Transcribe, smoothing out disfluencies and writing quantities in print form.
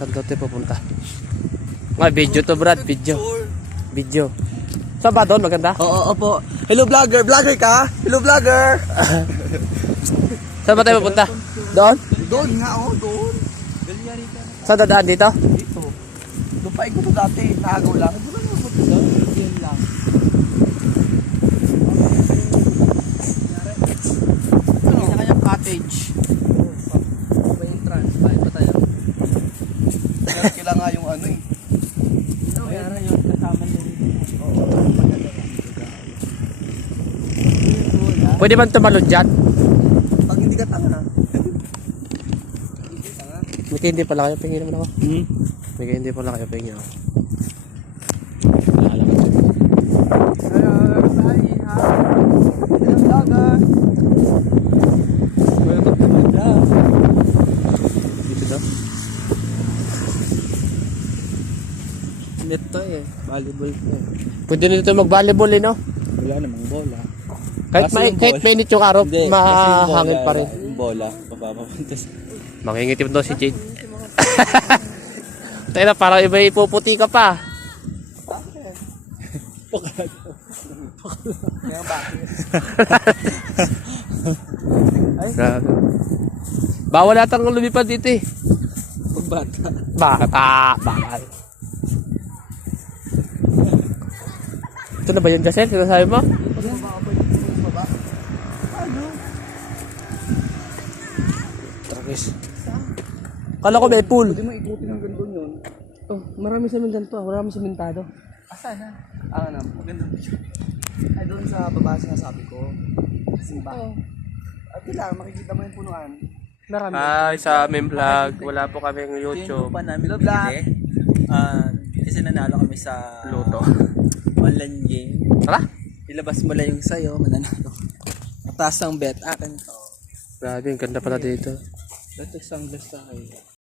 Saan daw tayo pupunta? Video to Brad, video. Saan ba doon? Maganda? Oo, opo. Hello vlogger, vlogger ka? Hello vlogger. Saan ba tayo pupunta? Doon? Doon nga, doon. Saan dadaan dito? Dito. Doon pa ko to dati, nakagaw lang. Doon lang ako to doon. Yan lang. Sa kanyang cottage. May entrance, bahay pa tayo. Kailangan nga yung ano eh. Kaya yung kasama niya dito. Oo. Pwede man tumalon dyan? Pag hindi ka tanga. May hindi pala kayo, pingin naman ako. May hindi pala kayo, pingin ako. Dito daw? Net to eh, volleyball to eh. Pwede na dito mag-volleyball no? Wala namang bola. Kahit mainit yung araw, mahangin pa rin. Yung bola, papapunta sa... Mangingitim daw si Jade. Tayo na, parang iba ipuputi ka pa. Kaya bakit? Grabe. Bawal natang lumipad dito eh. Pagbata. Bawal. Ito na ba yung Jacel? Sinasabi mo? Tragis. Kala ko may pool. Pwede mo ikutin ng ganito yun. Oh, marami sa amin ganito. Marami sa mintado. Asa na? Ano, maganda picture. Ay, doon sa baba sinasabi ko. Simba. At lang, makikita mo yung punuan. Marami. Hi, sa aming vlog. Wala po kaming YouTube. Yung pa namin binili. Kasi nanalo kami sa Luto. online game. Tara. Ilabas mo lang yung sayo, mananalo. Mataas ang bet. Akin to. Grabe, ang ganda pala dito. Ito sunglass sa kayo.